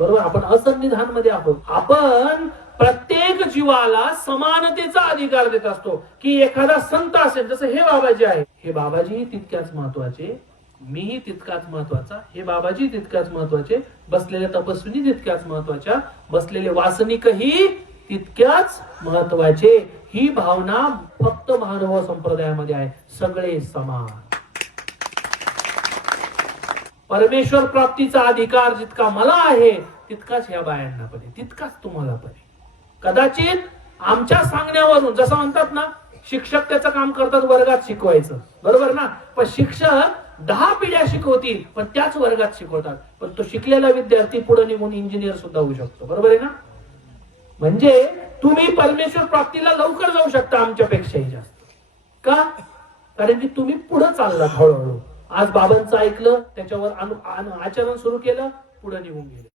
बरोबर. आपण असंविधान मध्ये आहोत. आपण प्रत्येक जीवाला समानतेचा अधिकार देत असतो. की एखादा संत असेल, जसं हे बाबाजी आहे, हे बाबाजी तितक्याच महत्वाचे, मीही तितकाच महत्वाचा, हे बाबाजी तितक्याच महत्वाचे, बसलेल्या तपस्विनी तितक्याच महत्वाच्या, बसलेले वासनिकही तितक्याच महत्वाचे. ही भावना फक्त महानुभाव संप्रदायामध्ये आहे. सगळे समान. परमेश्वर प्राप्तीचा अधिकार जितका मला आहे तितकाच ह्या बायांना पण आहे, तितकाच तुम्हाला पण आहे. कदाचित आमच्या सांगण्यावरून, जसं म्हणतात ना, शिक्षक त्याचं काम करतात वर्गात शिकवायचं, बरोबर ना. पण शिक्षक 10 पिढ्या शिकवतील पण त्याच वर्गात शिकवतात. पण तो शिकलेला विद्यार्थी पुढे निघून इंजिनियर सुद्धा होऊ शकतो, बरोबर आहे ना. म्हणजे तुम्ही परमेश्वर प्राप्तीला लवकर जाऊ शकता आमच्यापेक्षाही जास्त. का? कारण की तुम्ही पुढे चाललात हळूहळू. आज बाबांचं ऐकलं, त्याच्यावर आचरण सुरू केलं, पुढे निघून गेले.